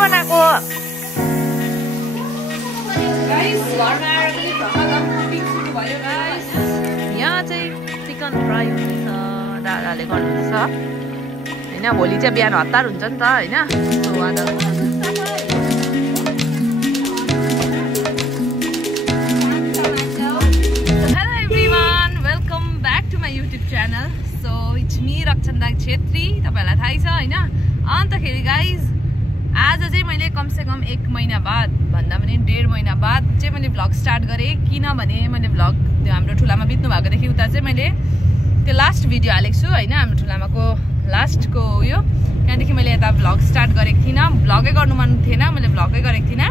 बनाएको यहाँ चाहिँ चिकन फ्राई हुँदैछ दादाले गर्नुहुन्छ होइन भोलि चाहिँ बिहान हतार हुन्छ नि त होइन hello everyone welcome back to my YouTube channel so it's me Rakshanda Chhetri तपाईँहरूलाई थाहै छ होइन अन्तखेरि गाइज आज चाहिँ मैले कमसेकम 1 महिना बाद भन्दा पनि 1.5 महिना बाद चाहिँ मैले भ्लग स्टार्ट गरेँ किनभने मैले भ्लग त्यो हाम्रो ठुलामा बित्नु भएकोदेखि उता चाहिँ मैले त्यो लास्ट भिडियो हालेको छु होइन हाम्रो ठुलामाको लास्टको उयो त्यहाँदेखि मैले यता भ्लग स्टार्ट गरेको थिइनँ भ्लगै गर्नु मन थिएन मैले भ्लगै गरेको थिइनँ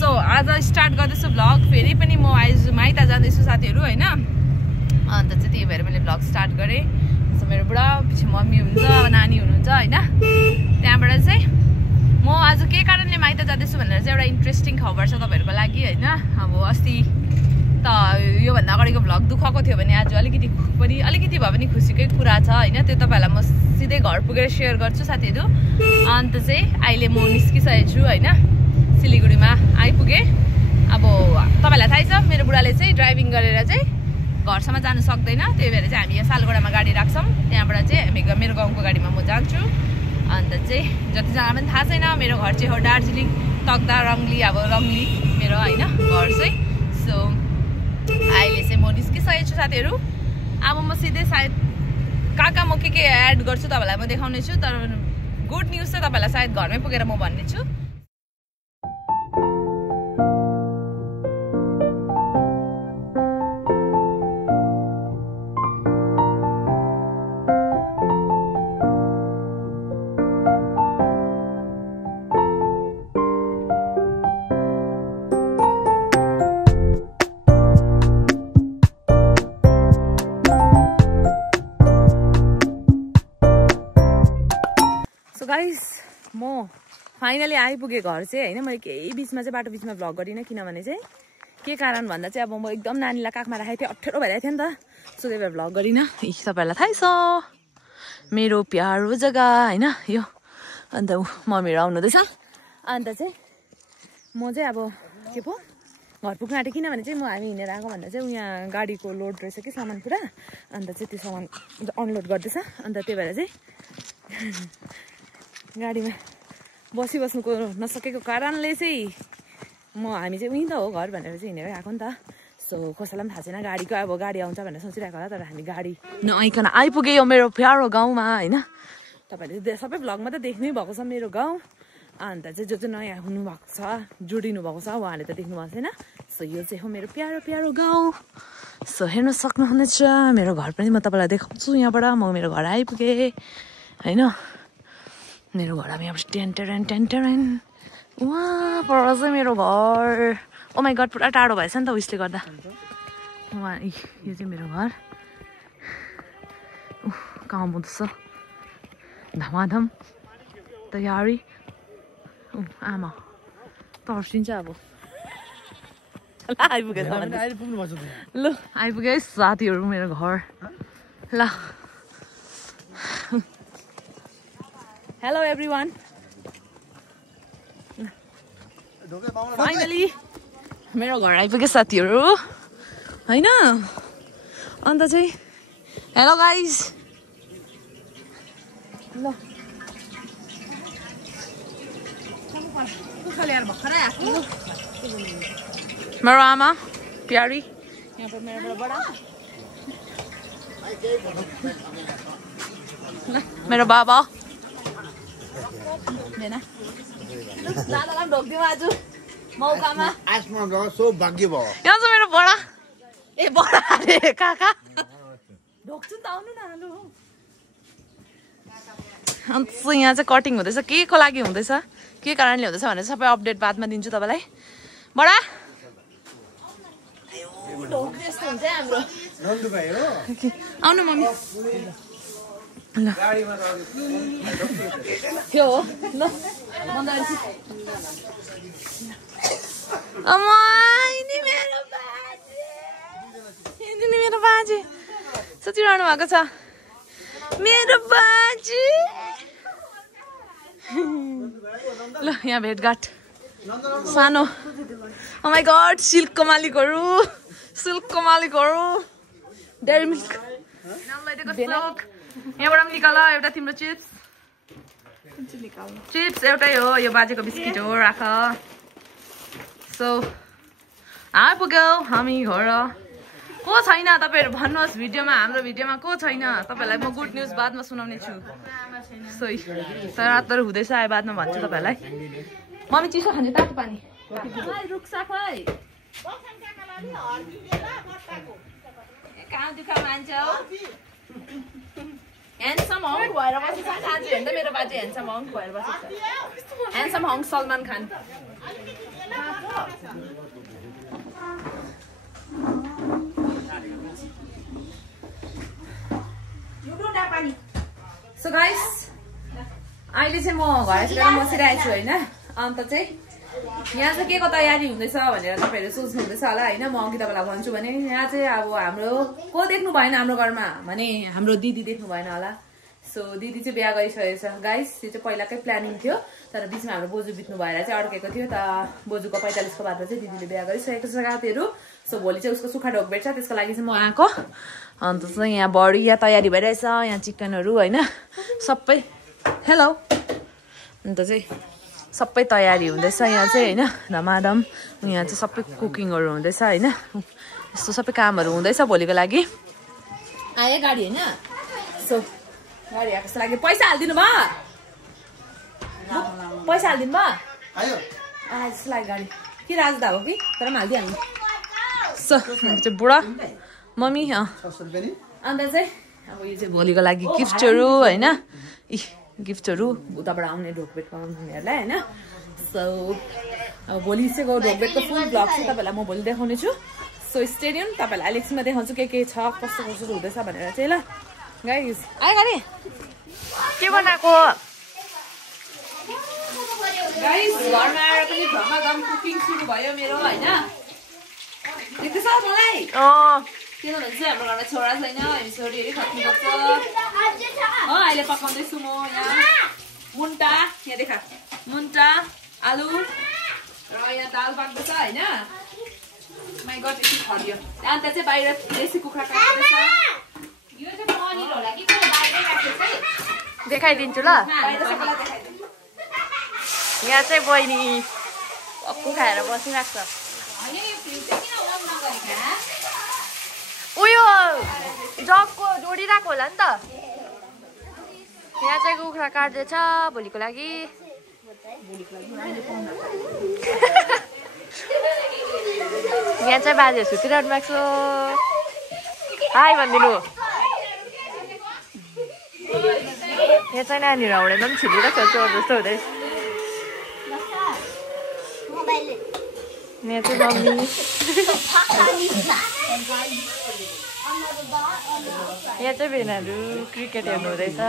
सो आज स्टार्ट गर्दैछु भ्लग फेरि पनि म आज माइत जाँदैछु साथीहरू होइन अन्त चाहिँ त्यही भएर मैले भ्लग स्टार्ट गरेँ सो मेरो बुढा पछि मम्मी हुन्छ नानी हुनुहुन्छ होइन त्यहाँबाट चाहिँ म आज के कारणले माइत जाँदैछु भनेर चाहिँ एउटा इन्ट्रेस्टिङ खबर छ तपाईँहरूको लागि होइन अब अस्ति त योभन्दा अगाडिको भ्लग दुःखको थियो भने आज अलिकति भए पनि खुसीकै कुरा छ होइन त्यो तपाईँहरूलाई म सिधै घर पुगेर सेयर गर्छु साथीहरू अन्त चाहिँ अहिले म निस्किसकेको छु होइन सिलगढीमा आइपुगेँ अब तपाईँलाई थाहै छ मेरो बुढाले चाहिँ ड्राइभिङ गरेर चाहिँ घरसम्म जानु सक्दैन त्यही भएर चाहिँ हामी यहाँ सालगढामा गाडी राख्छौँ त्यहाँबाट चाहिँ मेरो गाउँको गाडीमा म जान्छु अन्त चाहिँ जतिजना पनि थाहा छैन मेरो घर चाहिँ हो दार्जिलिङ तकदा रङ्गली अब रङ्गली मेरो होइन घर चाहिँ सो अहिले चाहिँ म निस्किसकेको छु साथीहरू अब म सिधै सायद कहाँ म के एड गर्छु तपाईँलाई म देखाउने छु तर गुड न्युज चाहिँ तपाईँलाई सायद घरमै पुगेर म भन्ने छु गाइस म फाइनली आइपुगेँ घर चाहिँ होइन मैले केही बिचमा चाहिँ बाटो बिचमा भ्लग गरिनँ किनभने चाहिँ के कारण भन्दा चाहिँ अब म एकदम नानीलाई काखमा राखेको थिएँ अप्ठ्यारो भइरहेको थियो नि त सो त्यही भएर भ्लग गरिनँ तपाईँहरूलाई थाहै छ मेरो प्यारो जग्गा होइन यो अन्त मम्मीहरू आउनुहुँदैछ अन्त चाहिँ म चाहिँ अब के पो घर पुग्न आँटेँ किनभने चाहिँ हामी हिँडेर आएको भन्दा चाहिँ यहाँ गाडीको लोड रहेछ कि सामान पुरा अन्त चाहिँ त्यो सामान अनलोड गर्दैछ अन्त त्यही भएर चाहिँ गाडीमा बसिबस्नुको नसकेको कारणले चाहिँ हामी चाहिँ उहीँ त हो घर भनेर चाहिँ हिँडेर आएको नि त सो कसैलाई पनि थाहा छैन गाडीको अब गाडी आउँछ भनेर सोचिरहेको होला तर हामी गाडी नआइकन आइपुग्यो यो मेरो प्यारो गाउँमा होइन तपाईँहरूले सबै भ्लगमा त देख्नै भएको छ मेरो गाउँ अन्त चाहिँ जो नयाँ हुनुभएको छ जोडिनु भएको छ उहाँले त देख्नु भएको छैन सो यो चाहिँ हो मेरो प्यारो प्यारो गाउँ सो हेर्नु सक्नुहुनेछ मेरो घर पनि म तपाईँलाई देखाउँछु यहाँबाट म मेरो घर आइपुगेँ होइन मेरो घर अब यहाँ टेन उहाँ पर चाहिँ मेरो घर ओ माई गड पुरा टाढो भएछ नि त उयसले गर्दा उहाँ यो चाहिँ मेरो घर कहाँ आउँदैछ धमाधम तयारी आमा तर्सिन्छ अब ल आइपुगेँ साथीहरू मेरो घर ल हेलो एभ्रिवान फाइनली मेरो घर आइपुग्यो साथीहरू होइन अन्त चाहिँ हेलो गाइज ल मेरो आमा प्यारी यहाँ पर मेरो बडा मेरो बाबा दादालाई ढोकिदिउँ आज मौकामा यहाँ छ मेरो बडा ए बडा अरे काका ढोक्छु नि त आउनु न हालो अन्त यहाँ चाहिँ कटिङ हुँदैछ के को लागि हुँदैछ के कारणले हुँदैछ भनेर सबै अपडेट बादमा दिन्छु तपाईँलाई बडा आउनु मम्मी ल के हो ल मेरो बाजे सोचिरहनु भएको छ मेरो बाजे ल यहाँ भेटघाट सानो ओ माई गॉड सिल्कको मालिकहरू डेयरी मिल्क यहाँबाट पनि निकाल एउटा तिम्रो चिप्स एउटै हो यो बाजेको बिस्किट हो राख सो आइपुग्यो हामी घर को छैन तपाईहरु भन्नुहोस् भिडियोमा हाम्रो भिडियोमा को छैन तपाईहरुलाई म गुड न्यूज बादमा सुनाउने छु सही तर हुँदैछ आए बादमा भन्छु तपाईहरुलाई मम्मी चिसो खान्छ तातो पानी रुक्सा खै काम दुखा मान्छ ह्यान्डसम हङ भएर बसेछ साँझी हेर्दा मेरो बाजे ह्यान्डसम हङ भएर बसेछ handsome हङ Salman Khan so guys अहिले चाहिँ म घरतिर बसिरहेको छु हैन अन्त चाहिँ यहाँ चाहिँ के को तयारी हुँदैछ भनेर तपाईहरु सोच्नु हुँदैछ होला हैन म अघि तपाईलाई भन्छु भने यहाँ चाहिँ अब हाम्रो को देख्नु भएन हाम्रो घरमा भने हाम्रो दिदी देख्नु भएन होला सो दिदी चाहिँ बिहा गरिसकेछ गाइस त्यो चाहिँ पहिलाकै प्लानिङ थियो तर बीचमा हाम्रो बोजू बित्नु भएर चाहिँ अड्केको थियो त बोजूको 45 को बादमा चाहिँ दिदीले बिहा गरिसकेको छ साथीहरु सो भोलि चाहिँ उसको सुखा ढोक भेट्छ त्यसको लागि चाहिँ म आएको अन्त चाहिँ यहाँ बडी यहाँ तयारी भइरहेछ यहाँ चिकनहरु हैन सबै हेलो अन्त चाहिँ सबै तयारी हुँदैछ यहाँ चाहिँ हैन धमाधम यहाँ चाहिँ सबै कुकिङहरु हुँदैछ हैन यस्तो सबै कामहरु हुँदैछ भोलिको लागि आए गाडी हैन सो गाडी आएको लागि पैसा हाल्दिनु भयो पैसा हाल्दिनु भयो आयो आज लागि गाडी के राजदा हो कि तर पनि हाल्दिहाल्नु सो चाहिँ बुढा मम्मी अन्त चाहिँ अब यो चाहिँ भोलिको लागि गिफ्टहरु हैन गिफ्टहरु उताबाट आउने ढोकभेट पाउनुहुनेहरुलाई हैन सो अब भोलि चाहिँ ढोकभेटको फुल ब्लग चाहिँ तपाईहरुलाई म भोलि देखाउने छु सो स्टे ट्युन तपाईहरुलाई एकछिनमा देखाउँछु के छ कस्तो कस्तो हुँदैछ भनेर चाहिँ ल गाइस आए गाडी के बनाएको गाइस घरमा आएर पनि धमाधम कुकिङ सुरु भयो मेरो हैन देख्दैछ मलाई किनभने चाहिँ हाम्रो घरमा छोरा छैन हामी छोरीहरु खट्नुपर्छ अहिले पकाउँदैछु म यहाँ मुन्टा यहाँ देखा मुन्टा आलु र यहाँ दाल पाक्दैछ हैन माइ गड यति खरियो अन्त चाहिँ बाहिर देशी कुखुरा काट्दैछ यो चाहिँ पनिर होला कि बाहिरै काट्दैछ है देखाइदिन्छु ल बाहिर सबैलाई देखाइदिन्छु यहाँ चाहिँ बहिनी पक्कु खाएर बसिरहेको छ हैन यो फ्रिज चाहिँ किन अन नगरेका उयो जगको जोडिरहेको होला नि त यहाँ चाहिँ कुखुरा काट्दैछ भोलिको लागि यहाँ चाहिँ बाजे सुतिरहनु भएको छ हाई भनिदिनु यहाँ चाहिँ नानीहरू हाउडेन पनि छिलिरहेको छ चोर जस्तो हुँदै यहाँ चाहिँ मम्मी यहाँ चाहिँ भेनाहरू क्रिकेट हेर्नु हुँदैछ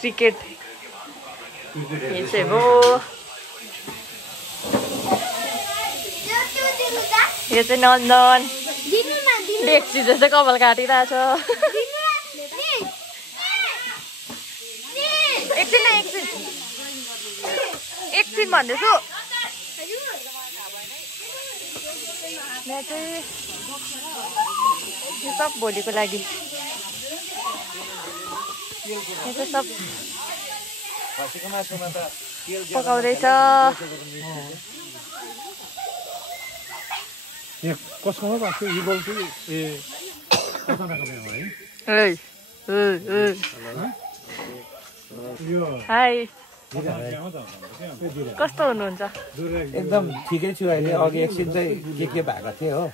क्रिकेट यहाँ चाहिँ हो यो चाहिँ नन्दन डेक्ची जस्तै कपाल काटिरहेछ एकछिन भन्दैछु यहाँ चाहिँ यो सब भोलिको लागि यो चाहिँ सब पकाउँदैछ कसकोमा भएको यो बोल्छु ए हाई कस्तो हुनुहुन्छ एकदम ठिकै छु अहिले अघि एकछिन चाहिँ के भएको थियो हो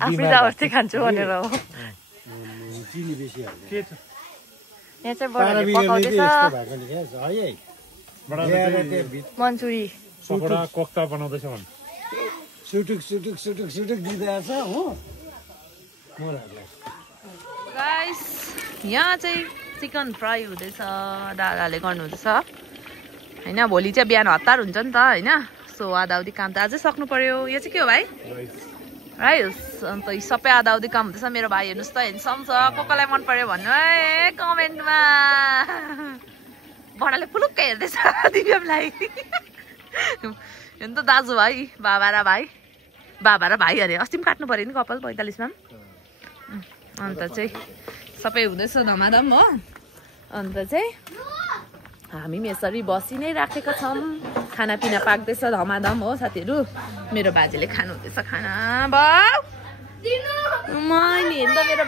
आफै जबरजस्ती खान्छु भनेर हो यहाँ चाहिँ बडाले पकाउँदैछ मन्चुरी कोक्ता बनाउँदैछ भने सुटुक सुटुक सुटुक सुटुक दिँदैछ हो गाइस यहाँ चाहिँ चिकन फ्राई हुँदैछ दादाले गर्नुहुँदैछ हैन भोलि चाहिँ बिहान हतार हुन्छ नि त हैन सो आधाउधी काम त अझै सक्नु पर्यो यो चाहिँ के हो भाइ राइस अन्त सबै आधाउधी काम हुँदैछ मेरो भाइ हेर्नुहोस् त हेन्डसम छ को कोलाई मन पर्यो भन्नु है कमेन्टमा बडाले पुलुक्कै हेर्दैछ दिव्यमलाई हेर्नु त दाजुभाइ बाबा र भाइ अरे अस्ति पनि काट्नु पर्यो नि कपाल 45मा अन्त चाहिँ सबै हुँदैछ धमाधम हो अन्त चाहिँ हामी यसरी बसी नै राखेका छौँ खानापिना पाक्दैछ धमाधम हो साथीहरू मेरो बाजेले खानु हुँदैछ खाना बाउ हेर्नु त मेरो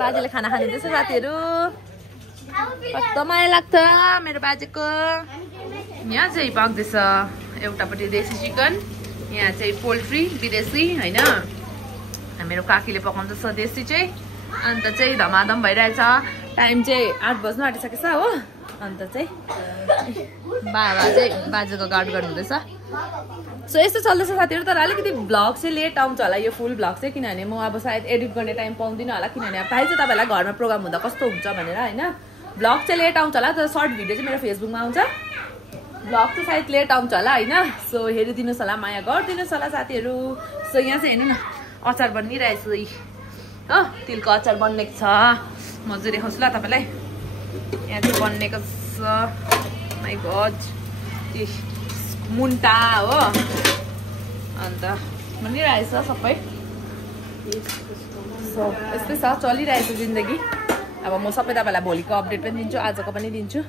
बाजेले खाना खानुहुँदैछ साथीहरू कस्तो माया लाग्छ मेरो बाजेको यहाँ चाहिँ पाक्दैछ एउटापट्टि देसी चिकन यहाँ चाहिँ पोल्ट्री विदेशी होइन मेरो काकीले पकाउँदैछ देसी चाहिँ अन्त चाहिँ धमाधम भइरहेछ टाइम चाहिँ 8 बज्न आँटिसकेछ हो अन्त चाहिँ बाबा चाहिँ बाजेको गार्ड गर्नुहुँदैछ सो यस्तो चल्दैछ साथीहरू तर अलिकति भ्लग चाहिँ लेट आउँछ होला यो फुल भ्लग चाहिँ किनभने म अब सायद एडिट गर्ने टाइम पाउँदिनँ होला किनभने अब थाहै छ तपाईँलाई घरमा प्रोग्राम हुँदा कस्तो हुन्छ भनेर होइन भ्लग चाहिँ लेट आउँछ होला तर सर्ट भिडियो चाहिँ मेरो फेसबुकमा आउँछ भ्लग चाहिँ सायद लेट आउँछ होला होइन सो हेरिदिनुहोस् होला माया गरिदिनुहोस् होला साथीहरू सो यहाँ चाहिँ हेर्नु न अचार बनिरहेछ हो तिलको अचार बनिएको छ मजा देखाउँछु ल तपाईँलाई यहाँ चाहिँ बनिएको छ माइ गड मुन्टा हो अन्त बनिरहेछ सबै सो यस्तै छ चलिरहेछ जिन्दगी अब म सबै तपाईँलाई भोलिको अपडेट पनि दिन्छु आजको पनि दिन्छु